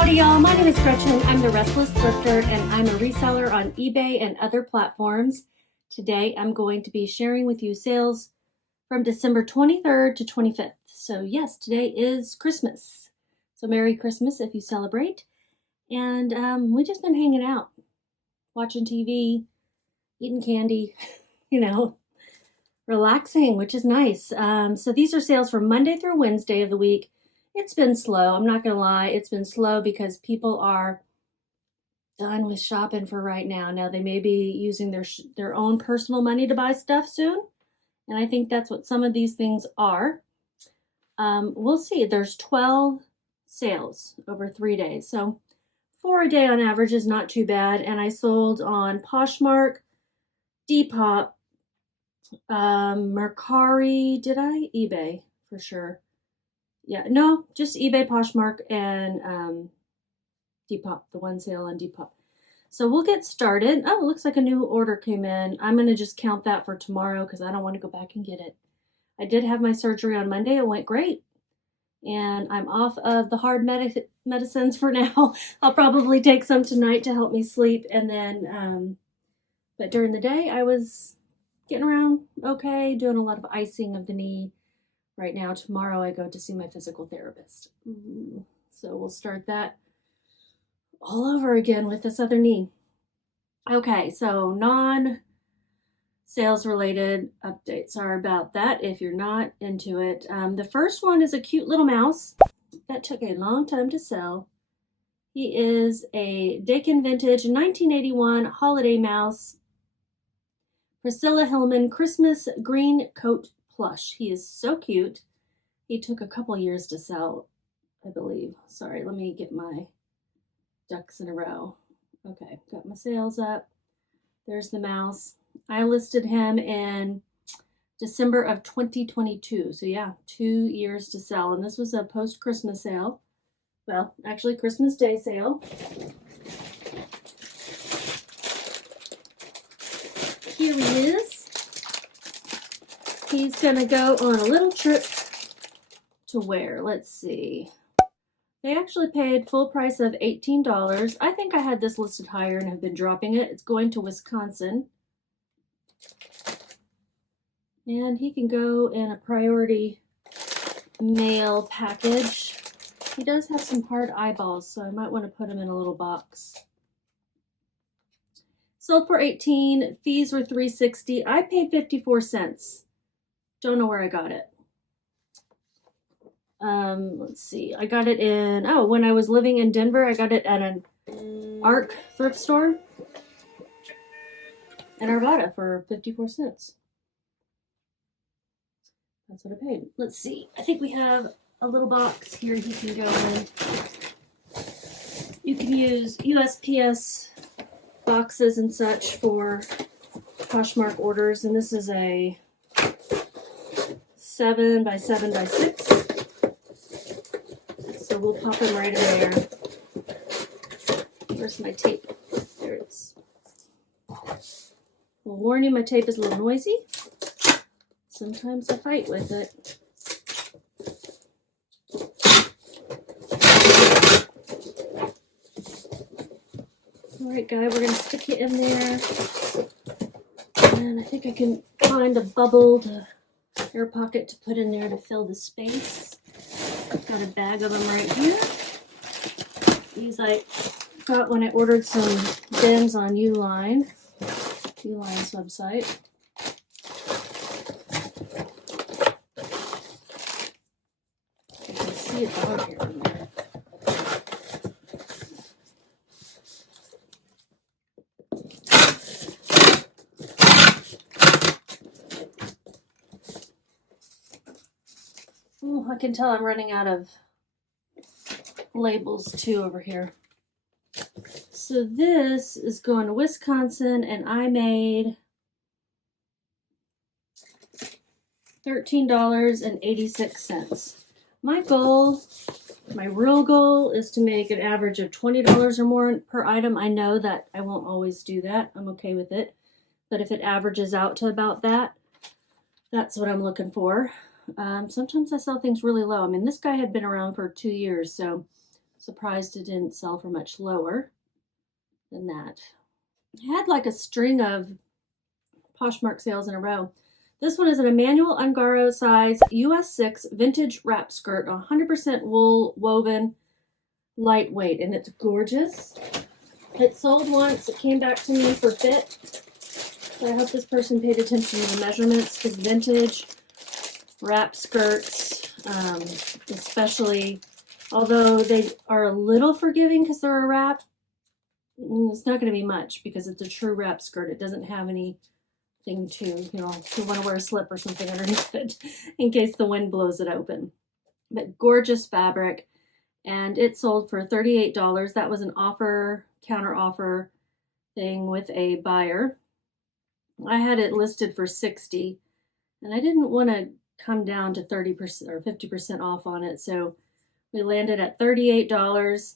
Howdy y'all, my name is Gretchen. I'm the Restless Thrifter and I'm a reseller on eBay and other platforms. Today I'm going to be sharing with you sales from December 23rd to 25th. So yes, today is Christmas. So Merry Christmas if you celebrate. And we've just been hanging out, watching TV, eating candy, relaxing, which is nice. So these are sales from Monday through Wednesday of the week. It's been slow. I'm not going to lie. It's been slow because people are done with shopping for right now. Now they may be using their own personal money to buy stuff soon. And I think that's what some of these things are. We'll see. There's 12 sales over 3 days. So 4 a day on average is not too bad. And I sold on Poshmark, Depop, Mercari. Did I? eBay for sure. Yeah, no, just eBay, Poshmark, and Depop, the one sale on Depop. So we'll get started. Oh, it looks like a new order came in. I'm going to just count that for tomorrow because I don't want to go back and get it. I did have my surgery on Monday. It went great. And I'm off of the hard medicines for now. I'll probably take some tonight to help me sleep. And then, but during the day, I was getting around okay, doing a lot of icing of the knee. Right now, tomorrow I go to see my physical therapist. So we'll start that all over again with this other knee. Okay, so non-sales related updates are about that if you're not into it. The first one is a cute little mouse that took a long time to sell. He is a Dakin Vintage 1981 holiday mouse. Priscilla Hillman Christmas green coat plush. He is so cute. He took a couple years to sell, I believe. Sorry, let me get my ducks in a row. Okay, got my sales up. There's the mouse. I listed him in December of 2022. So yeah, 2 years to sell. And this was a post-Christmas sale. Well, actually Christmas Day sale. Here he is. He's gonna go on a little trip to where? Let's see. They actually paid full price of $18. I think I had this listed higher and have been dropping it. It's going to Wisconsin. And he can go in a priority mail package. He does have some hard eyeballs, so I might want to put him in a little box. Sold for $18. Fees were $3.60. I paid 54 cents. Don't know where I got it. Let's see. I got it in, when I was living in Denver, I got it at an ARC thrift store in Arvada for 54 cents. That's what I paid. Let's see. I think we have a little box here he can go in. You can use USPS boxes and such for Poshmark orders, and this is a 7 by 7 by 6. So we'll pop them right in there. Where's my tape? There it is. We'll warn you, my tape is a little noisy. Sometimes I fight with it. Alright, guy, we're going to stick you in there. And I think I can find a bubbled air pocket to put in there to fill the space. Got a bag of them right here. These I got when I ordered some bins on Uline's website. You can see it down here. Oh, I can tell I'm running out of labels too over here. So this is going to Wisconsin, and I made $13.86. My real goal is to make an average of $20 or more per item. I know that I won't always do that. I'm okay with it. But if it averages out to about that, that's what I'm looking for. Sometimes I sell things really low. I mean, this guy had been around for 2 years, so Surprised it didn't sell for much lower than that. I had like a string of Poshmark sales in a row. This one is an Emmanuel Ungaro size US 6 vintage wrap skirt, 100% wool woven, lightweight, and it's gorgeous. It sold once. It came back to me for fit. So I hope this person paid attention to the measurements, because vintage wrap skirts, especially, although they are a little forgiving because they're a wrap, it's not going to be much because it's a true wrap skirt. It doesn't have anything to, you know, if you want to wear a slip or something underneath it in case the wind blows it open. But gorgeous fabric, and it sold for $38. That was an offer, counter offer thing with a buyer. I had it listed for $60, and I didn't want to come down to 30% or 50% off on it, so we landed at $38.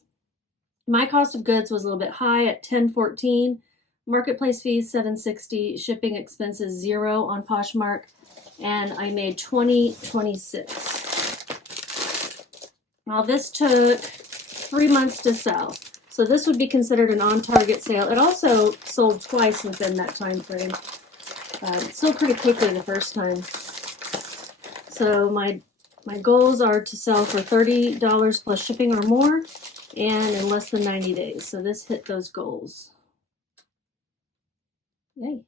My cost of goods was a little bit high at $10.14. Marketplace fees $7.60. Shipping expenses $0 on Poshmark, and I made $20.26. Now this took 3 months to sell, so this would be considered an on-target sale. It also sold twice within that time frame. It sold pretty quickly the first time. So my goals are to sell for $30 plus shipping or more, and in less than 90 days. So this hit those goals. Yay.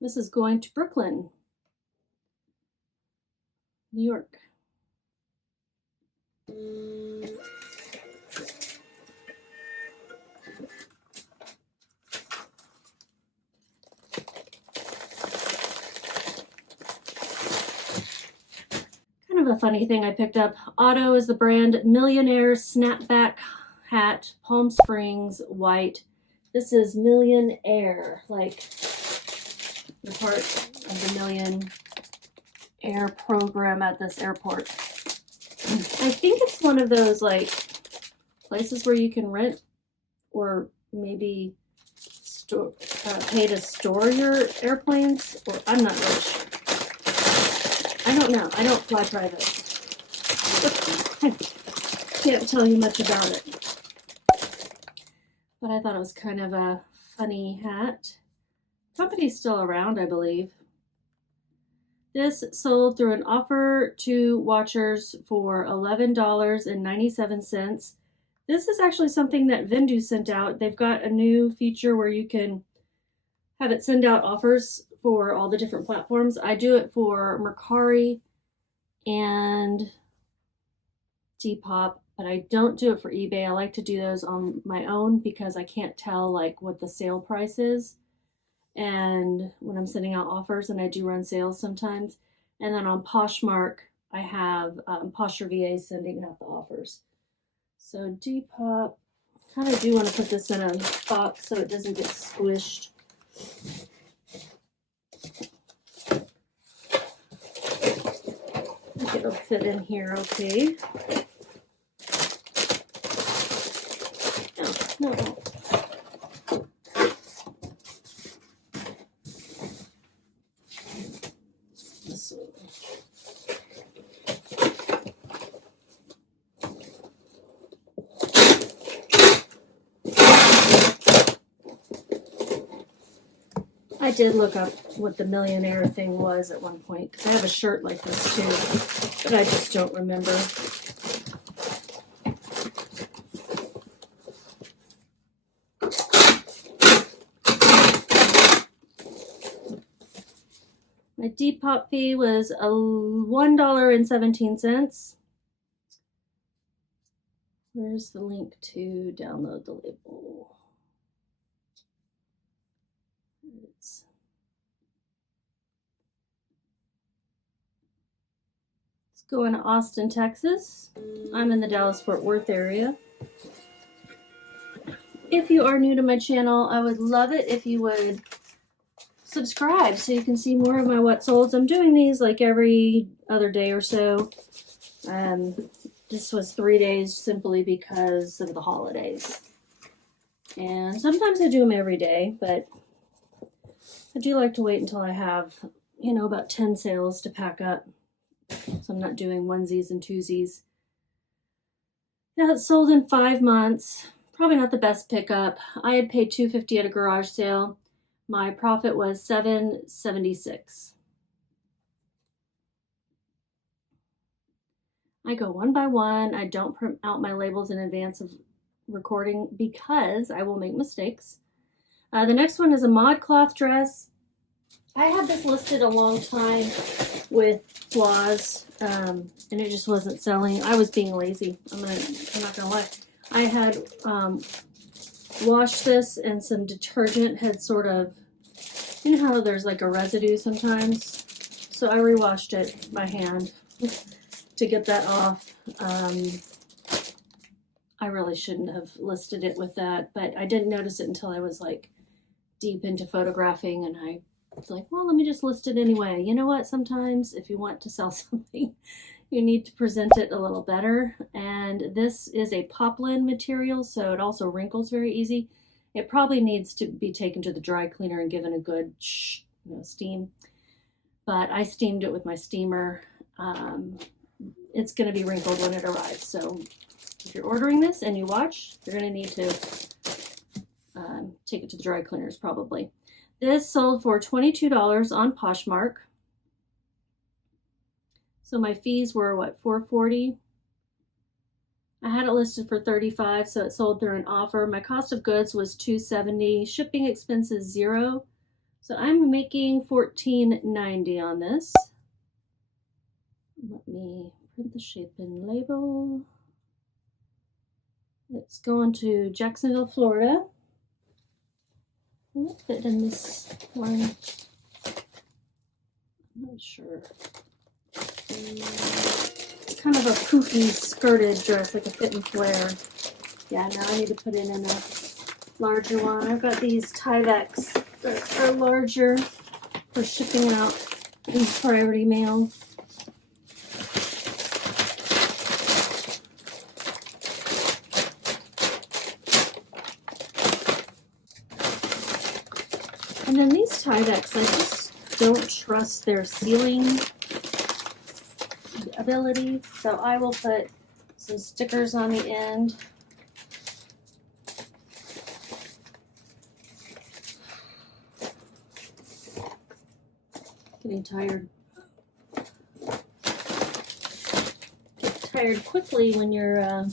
This is going to Brooklyn, New York. Kind of a funny thing I picked up. Otto is the brand. Millionaire snapback hat, Palm Springs, white. This is Millionaire, like the part of the Million Air program at this airport. I think it's one of those like places where you can rent or maybe pay to store your airplanes, or I'm not really sure. I don't know. I don't fly private. I can't tell you much about it. But I thought it was kind of a funny hat. Company's still around, I believe. This sold through an offer to watchers for $11.97. This is actually something that Vendoo sent out. They've got a new feature where you can have it send out offers for all the different platforms. I do it for Mercari and Depop, but I don't do it for eBay. I like to do those on my own because I can't tell like what the sale price is. And when I'm sending out offers, and I do run sales sometimes. And then on Poshmark, I have Posher VA sending out the offers. So Depop, kind of do want to put this in a box so it doesn't get squished. I think it'll fit in here okay. No, no. I did look up what the Millionaire thing was at one point, because I have a shirt like this too, but I just don't remember. My Depop fee was $1.17. Where's the link to download the label? Let's go into Austin, Texas. I'm in the Dallas-Fort Worth area. If you are new to my channel, I would love it if you would subscribe so you can see more of my what solds. I'm doing these like every other day or so. This was 3 days simply because of the holidays. And sometimes I do them every day, but I do like to wait until I have you know, about 10 sales to pack up. So I'm not doing onesies and twosies. Now it's sold in 5 months. Probably not the best pickup. I had paid $250 at a garage sale. My profit was $7.76. I go one by one. I don't print out my labels in advance of recording because I will make mistakes. The next one is a ModCloth dress. I had this listed a long time with flaws, and it just wasn't selling. I was being lazy. I'm not gonna lie. I had washed this, and some detergent had sort of, you know how there's like a residue sometimes. So I rewashed it by hand to get that off. I really shouldn't have listed it with that, but I didn't notice it until I was like deep into photographing, and I was like, well, let me just list it anyway. You know what? Sometimes if you want to sell something, you need to present it a little better. And this is a poplin material, so it also wrinkles very easy. It probably needs to be taken to the dry cleaner and given a good steam. But I steamed it with my steamer. It's going to be wrinkled when it arrives. So if you're ordering this and you watch, you're going to need to take it to the dry cleaners probably. This sold for $22 on Poshmark. So my fees were what, $4.40? I had it listed for $35, so it sold through an offer. My cost of goods was $2.70. Shipping expenses $0. So I'm making $14.90 on this. Let me print the shape and label. It's going to Jacksonville, Florida. Will it fit in this one? I'm not sure. It's kind of a poofy skirted dress, like a fit and flare. Yeah, now I need to put it in a larger one. I've got these Tyveks that are larger for shipping out in priority mail. And then these Tyveks, I just don't trust their sealing ability, so I will put some stickers on the end. Getting tired. Get tired quickly when you're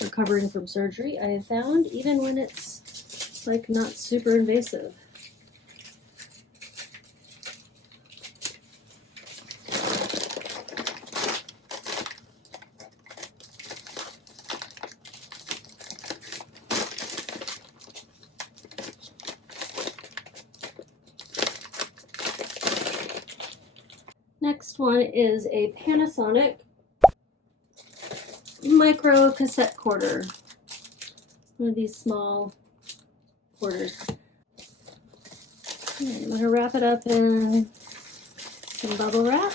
recovering from surgery, I have found, even when it's like not super invasive. Next one is a Panasonic micro cassette quarter. One of these small quarters. I'm going to wrap it up in some bubble wrap.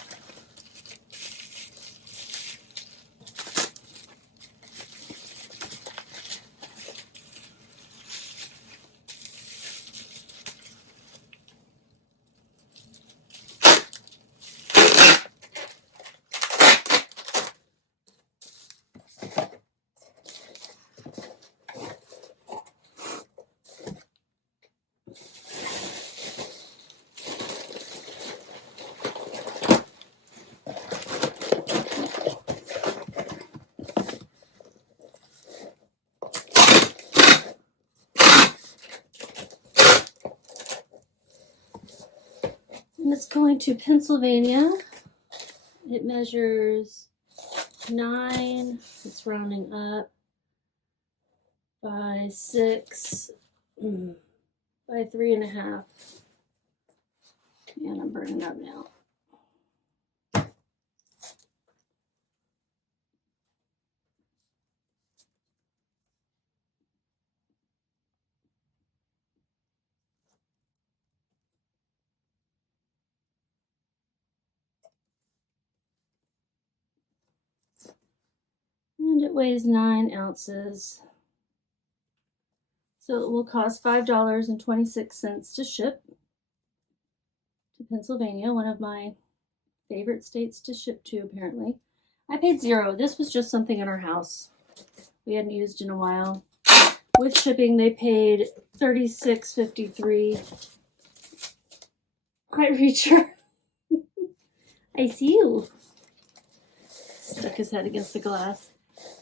And it's going to Pennsylvania. It measures 9, it's rounding up, by 6, by 3.5. And I'm burning up now. And it weighs 9 ounces. So it will cost $5.26 to ship. to Pennsylvania, one of my favorite states to ship to, apparently. I paid $0. This was just something in our house we hadn't used in a while. With shipping, they paid $36.53. Hi, Reacher. I see you. Stuck his head against the glass.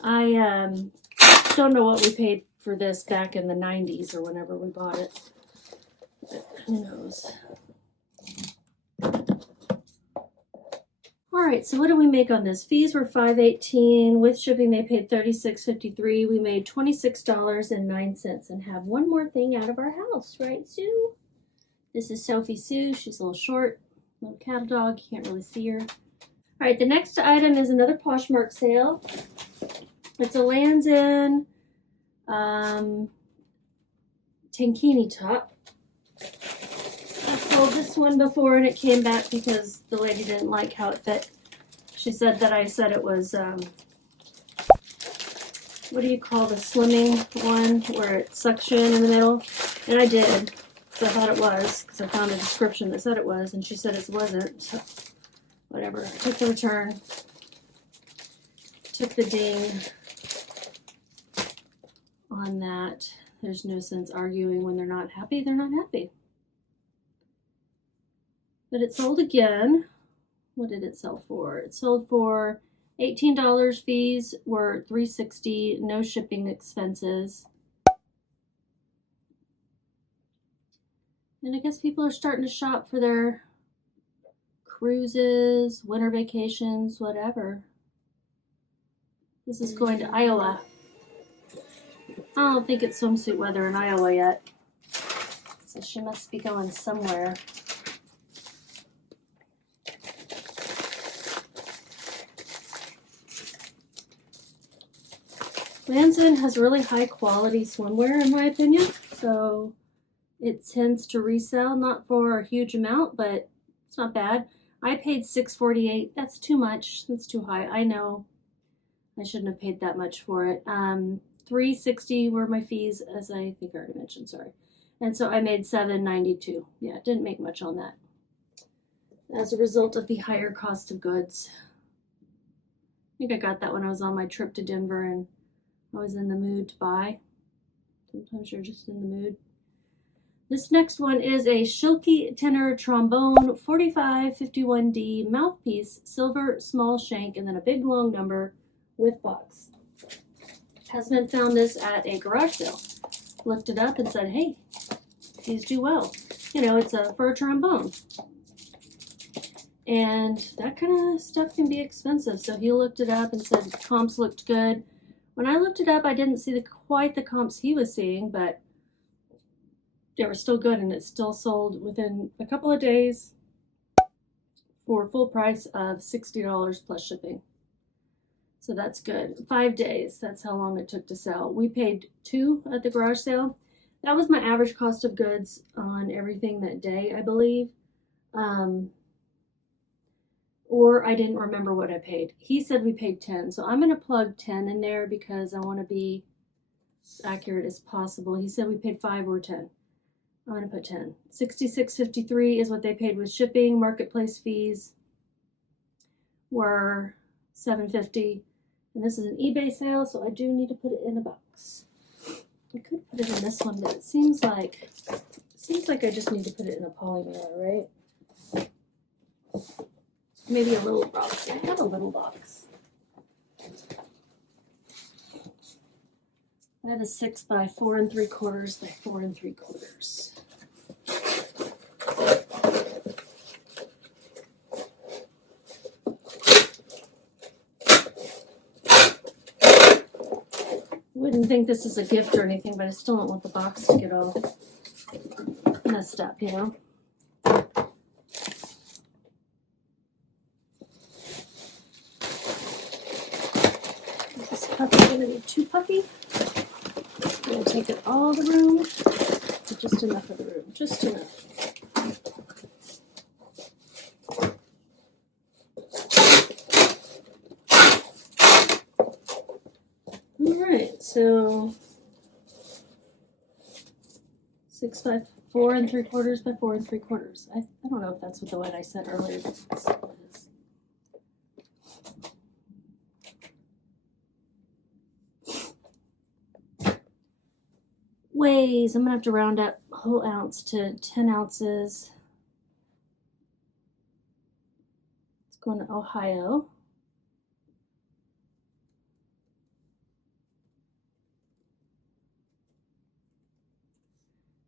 I don't know what we paid for this back in the 90s or whenever we bought it. But who knows? All right, so what did we make on this? Fees were $5.18. With shipping, they paid $36.53. We made $26.09 and have one more thing out of our house, right, Sue? This is Sophie Sue. She's a little short, little cattle dog. You can't really see her. All right, the next item is another Poshmark sale. It's a Lands' End tankini top. I sold this one before and it came back because the lady didn't like how it fit. She said that I said it was, what do you call the slimming one where it's suction in the middle? And I did, so I thought it was, because I found a description that said it was, and she said it wasn't, so whatever. I took the return, took the ding on that. There's no sense arguing when they're not happy, they're not happy. But it sold again. What did it sell for? It sold for $18. Fees were $3.60. No shipping expenses. And I guess people are starting to shop for their cruises, winter vacations, whatever. This is going to Iowa. I don't think it's swimsuit weather in Iowa yet. So she must be going somewhere. Lands' End has really high quality swimwear in my opinion, so it tends to resell, not for a huge amount, but it's not bad. I paid $6.48. That's too much. That's too high. I know I shouldn't have paid that much for it. $3.60 were my fees, as I think I already mentioned, sorry. And so I made $7.92. Yeah, didn't make much on that as a result of the higher cost of goods. I think I got that when I was on my trip to Denver and I was in the mood to buy. Sometimes you're just in the mood. This next one is a Schilke tenor trombone 4551D mouthpiece, silver, small shank, and then a big long number with box. Husband found this at a garage sale. Looked it up and said, hey, these do well. You know, it's a fur trombone. And that kind of stuff can be expensive. So he looked it up and said comps looked good. When I looked it up, I didn't see quite the comps he was seeing, but they were still good, and it still sold within a couple of days for a full price of $60 plus shipping. So that's good. 5 days, that's how long it took to sell. We paid $2 at the garage sale. That was my average cost of goods on everything that day, I believe. Or I didn't remember what I paid. He said we paid 10, so I'm going to plug 10 in there because I want to be as accurate as possible. He said we paid 5 or 10. I'm going to put 10. $66.53 is what they paid with shipping. Marketplace fees were $7.50. And this is an eBay sale, so I do need to put it in a box. I could put it in this one, but it seems like I just need to put it in a poly mailer, right? Maybe a little box. I have a little box. I have a 6 by 4 3/4 by 4 3/4. Wouldn't think this is a gift or anything, but I still don't want the box to get all messed up, you know? This puppy's gonna be too puffy. I'm gonna take it all the room, but just enough of the room, just enough. All right, so 6 by 4 3/4 by 4 3/4. I don't know if that's what the one I said earlier. That's what it is. Weighs, I'm gonna have to round up whole ounce to 10 ounces. It's going to Ohio.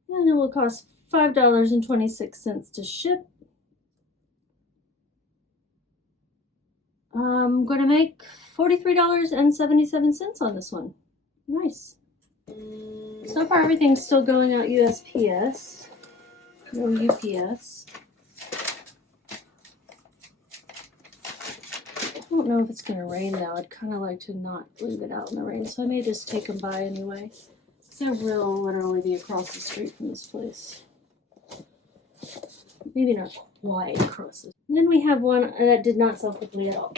And it will cost $5.26 to ship. I'm going to make $43.77 on this one. Nice. So far, everything's still going out USPS. No UPS. I don't know if it's going to rain though. I'd kind of like to not leave it out in the rain, so I may just take them by anyway. So will literally be across the street from this place. Maybe not quite across it. And then we have one that did not sell quickly at all.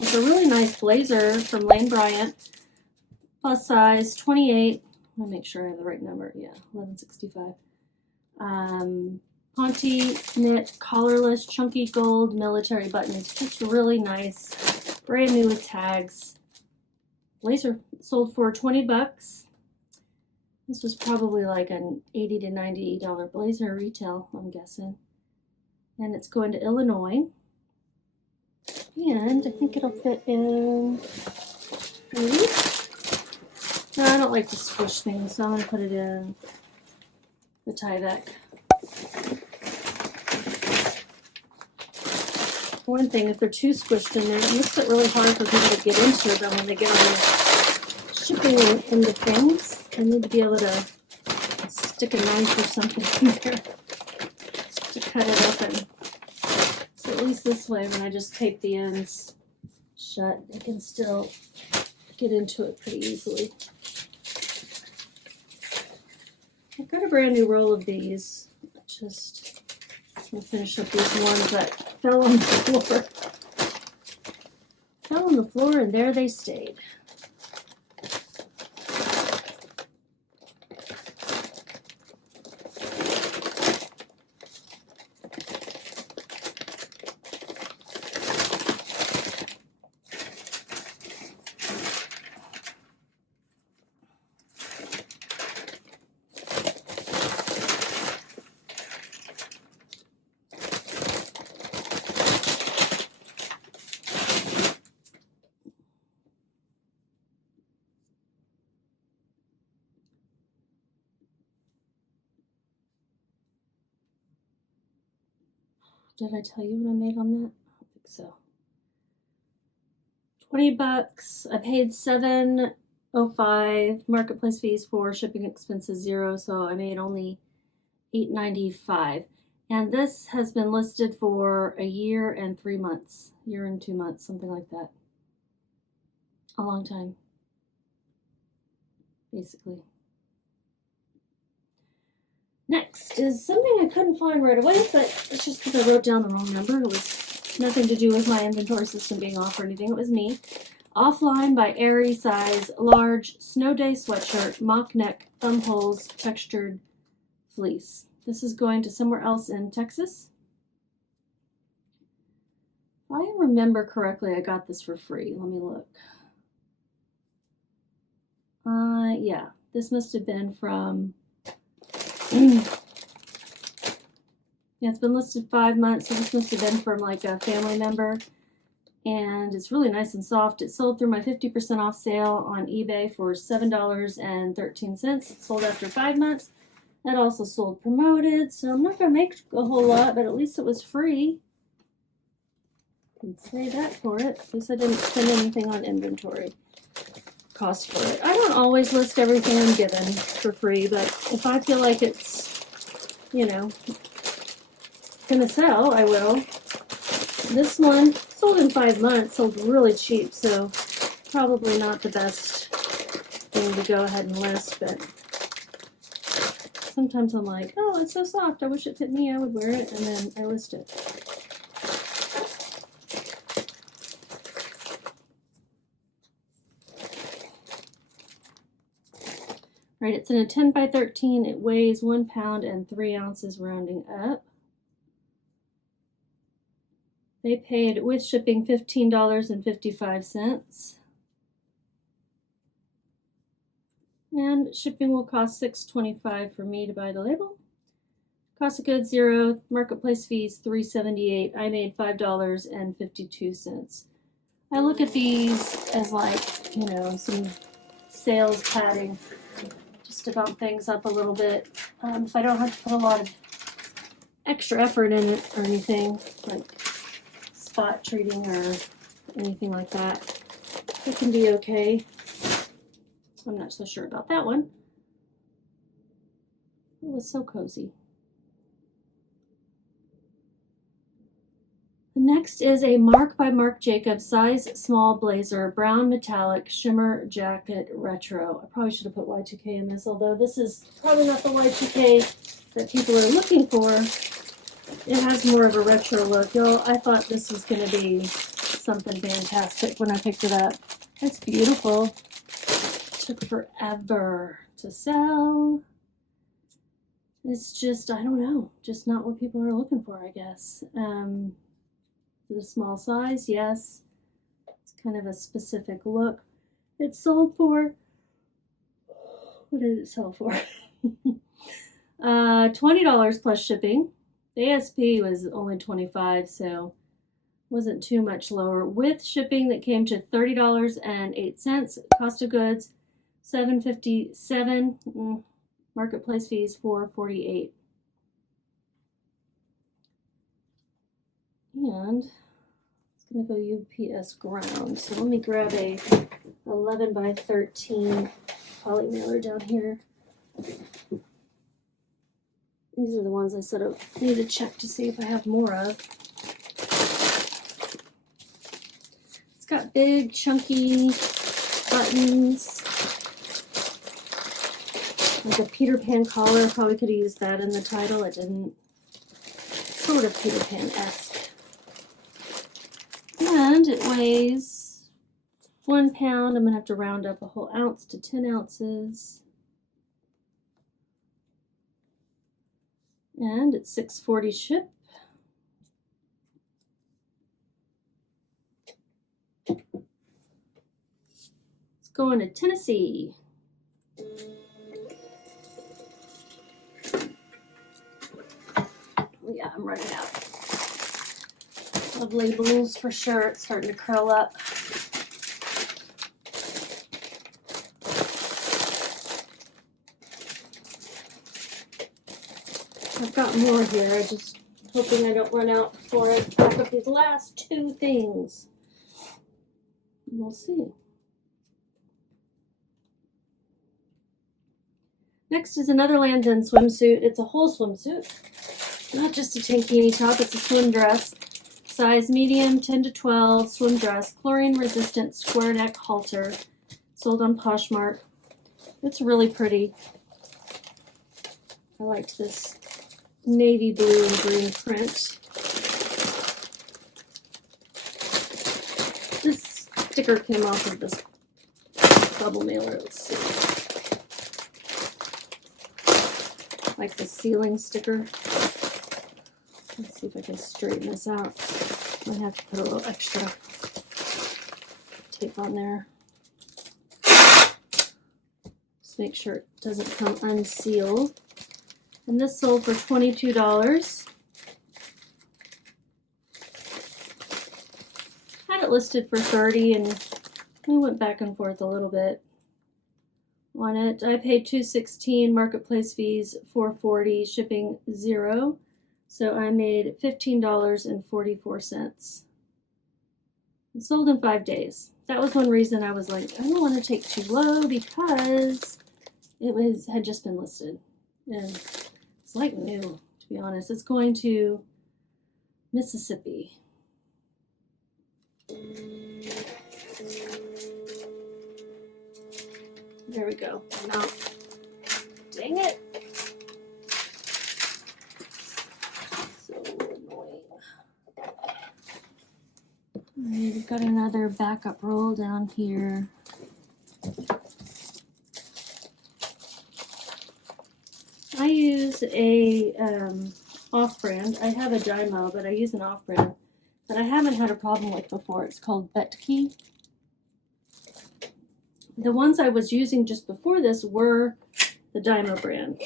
It's a really nice blazer from Lane Bryant. Plus size, 28. Let me make sure I have the right number. Yeah, 1165. Ponte knit, collarless, chunky gold military buttons. Just really nice. Brand new with tags. Blazer sold for 20 bucks. This was probably like an $80 to $90 blazer retail, I'm guessing. And it's going to Illinois. And I think it'll fit in 3. No, I don't like to squish things, so I'm going to put it in the Tyvek. One thing, if they're too squished in there, it makes it really hard for people to get into them when they get on the shipping into things. I need to be able to stick a knife or something in there to cut it open. So at least this way, when I just tape the ends shut, I can still get into it pretty easily. I've got a brand new roll of these. Just gonna finish up these ones that fell on the floor. Fell on the floor and there they stayed. Did I tell you what I made on that? I don't think so. 20 bucks. I paid $7.05. Marketplace fees 4. Shipping expenses 0. So I made only $8.95. And this has been listed for a year and 3 months. Year and 2 months, something like that. A long time. Basically. Next is something I couldn't find right away, but it's just because I wrote down the wrong number. It was nothing to do with my inventory system being off or anything. It was me. Offline by Aerie size, large, snow day sweatshirt, mock neck, thumb holes, textured fleece. This is going to somewhere else in Texas. If I remember correctly, I got this for free. Let me look. Yeah, this must have been from... Yeah, it's been listed 5 months, so this must have been from like a family member. And it's really nice and soft. It sold through my 50% off sale on eBay for $7.13. It sold after 5 months. That also sold promoted, so I'm not going to make a whole lot, but at least it was free. I can say that for it. At least I didn't spend anything on inventory cost for it. I don't always list everything I'm given for free, but if I feel like it's, you know, gonna sell, I will. This one sold in 5 months, sold really cheap, so probably not the best thing to go ahead and list, but sometimes I'm like, oh, it's so soft, I wish it fit me, I would wear it, and then I list it. Right, it's in a 10 by 13. It weighs 1 pound and 3 ounces rounding up. They paid with shipping $15.55. And shipping will cost $6.25 for me to buy the label. Cost of goods $0. Marketplace fees $3.78. I made $5.52. I look at these as like, you know, some sales padding, just to bump things up a little bit. If I don't have to put a lot of extra effort in it or anything, like spot treating or anything like that, it can be okay. I'm not so sure about that one. It was so cozy. The next is a Mark by Marc Jacobs size small blazer, brown metallic shimmer jacket retro. I probably should have put Y2K in this, although this is probably not the Y2K that people are looking for. It has more of a retro look. Y'all, I thought this was going to be something fantastic when I picked it up. It's beautiful. It took forever to sell. It's just, I don't know, just not what people are looking for, I guess. The small size, yes. It's kind of a specific look. It sold for, what did it sell for? $20 plus shipping. The ASP was only $25, so wasn't too much lower. With shipping, that came to $30.08. Cost of goods $7.57. Marketplace fees $4.48. And it's going to go UPS ground. So let me grab a 11 by 13 poly mailer down here. These are the ones I said I need to check to see if I have more of. It's got big, chunky buttons. Like a Peter Pan collar. Probably could have used that in the title. It didn't. Sort of Peter Pan-esque. And it weighs 1 pound. I'm going to have to round up a whole ounce to 10 ounces. And it's $6.40 ship. It's going to Tennessee. Oh yeah, I'm running out of labels for sure. It's starting to curl up. I've got more here. I'm just hoping I don't run out before I pack up these last 2 things. We'll see. Next is another Lands' End swimsuit. It's a whole swimsuit, not just a tankini top. It's a swim dress. Size medium, 10 to 12, swim dress, chlorine-resistant square neck halter. Sold on Poshmark. It's really pretty. I liked this navy blue and green print. This sticker came off of this bubble mailer. Let's see. Like the ceiling sticker. Let's see if I can straighten this out. Might have to put a little extra tape on there. Just make sure it doesn't come unsealed. And this sold for $22. Had it listed for $30, and we went back and forth a little bit on it. I paid $2.16, marketplace fees $4.40, shipping $0. So I made $15.44. It sold in 5 days. That was one reason I was like, I don't want to take too low, because it had just been listed. And it's like new, to be honest. It's going to Mississippi. There we go. Now, dang it. So annoying. We've got another backup roll down here. use a off-brand. I have a Dymo, but I use an off-brand that I haven't had a problem with before. It's called Betke. The ones I was using just before this were the Dymo brand,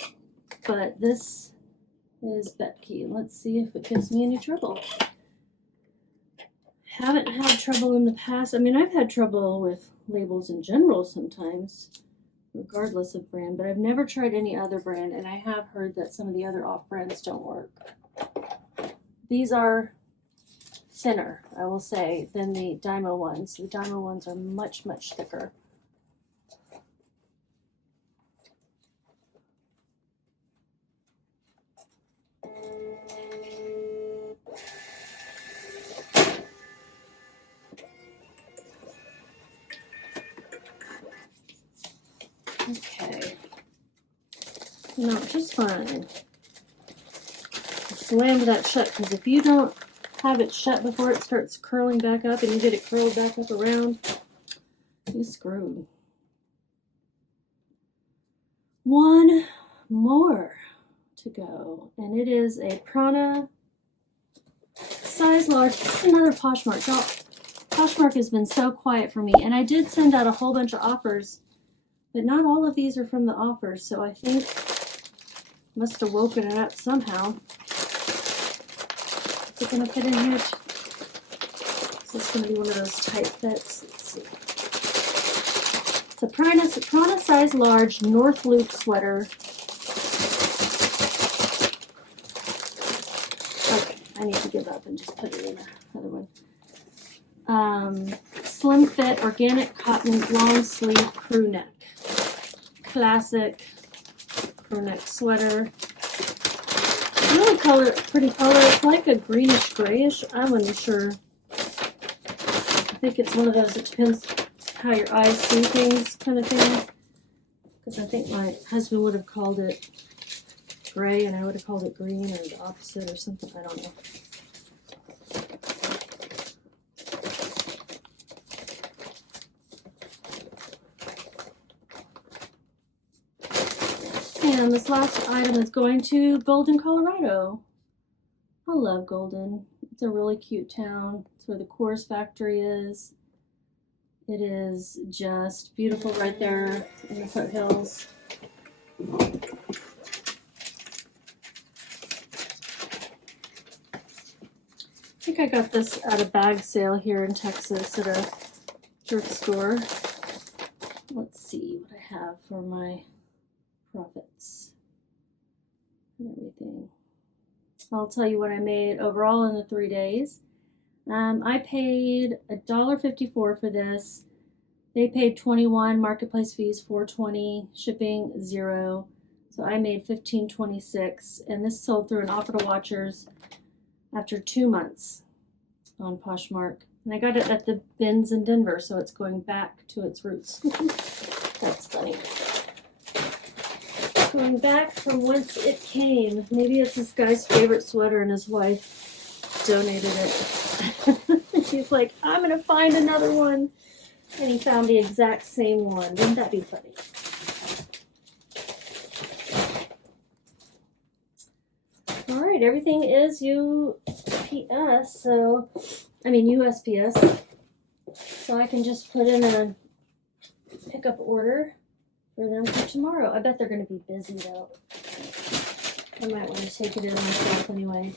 but this is Betke. Let's see if it gives me any trouble. Haven't had trouble in the past. I mean, I've had trouble with labels in general sometimes, regardless of brand, but I've never tried any other brand, and I have heard that some of the other off brands don't work. These are thinner, I will say, than the Dymo ones. The Dymo ones are much, much thicker. Okay. No, just fine. Slam that shut, because if you don't have it shut before it starts curling back up and you get it curled back up around, you're screwed. One more to go, and it is a Prana size large. This is another Poshmark. Y'all, Poshmark has been so quiet for me, and I did send out a whole bunch of offers, but not all of these are from the offers, so I think must have woken it up somehow. Is it going to fit in here? Is this going to be one of those tight fits? Let's see. It's a Prana size large North Loop sweater. Okay, I need to give up and just put it in another one. Slim fit, organic cotton, long sleeve crew neck. Classic crew neck sweater. Really pretty color. It's like a greenish grayish. I'm unsure. I think it's one of those, it depends how your eyes see things kind of thing. Because I think my husband would have called it gray and I would have called it green, or the opposite or something. I don't know. And this last item is going to Golden, Colorado. I love Golden. It's a really cute town. It's where the Coors factory is. It is just beautiful right there in the foothills. I think I got this at a bag sale here in Texas at a thrift store. Let's see what I have for my profits and everything. I'll tell you what I made overall in the 3 days. I paid $1.54 for this. They paid $21, marketplace fees $4.20, shipping $0. So I made $15.26, and this sold through an offer to watchers after 2 months on Poshmark. And I got it at the bins in Denver, so it's going back to its roots. That's funny. Going back from whence it came. Maybe it's this guy's favorite sweater and his wife donated it. He's like, I'm going to find another one. And he found the exact same one. Wouldn't that be funny? All right, everything is USPS, so, I mean USPS. So I can just put in a pickup order for them for tomorrow. I bet they're going to be busy though. I might want to take it in myself anyway.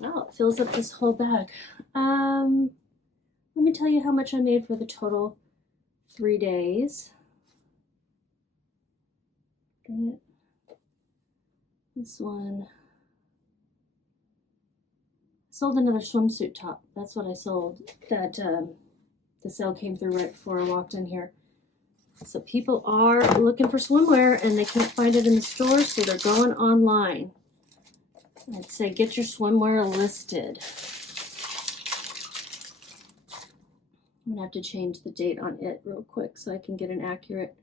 Wow, it fills up this whole bag. Let me tell you how much I made for the total 3 days. Dang it. This one. I sold another swimsuit top. That's what I sold. That the sale came through right before I walked in here. So people are looking for swimwear and they can't find it in the store, so they're going online. I'd say get your swimwear listed. I'm gonna have to change the date on it real quick so I can get an accurate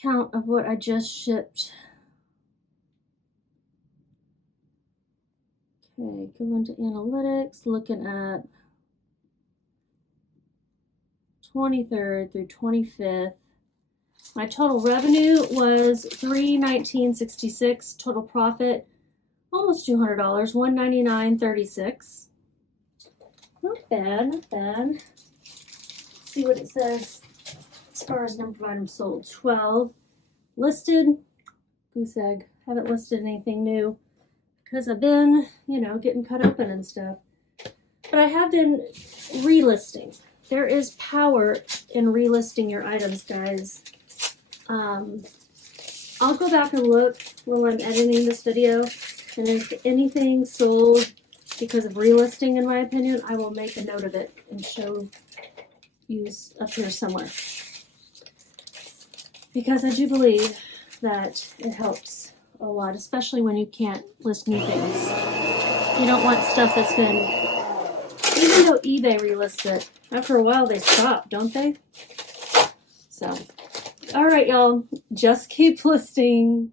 count of what I just shipped. Okay, going to analytics, looking at 23rd through 25th. My total revenue was $319.66. Total profit, almost $200, $199.36. Not bad, not bad. Let's see what it says as far as number of items sold. 12. Listed, goose egg. Haven't listed anything new because I've been, you know, getting cut open and stuff. But I have been relisting. There is power in relisting your items, guys. I'll go back and look while I'm editing this video, and if anything sold because of relisting, in my opinion, I will make a note of it and show you up here somewhere. Because I do believe that it helps a lot, especially when you can't list new things. You don't want stuff that's been, even though eBay relists it, after a while they stop, don't they? So, all right, y'all, just keep listing.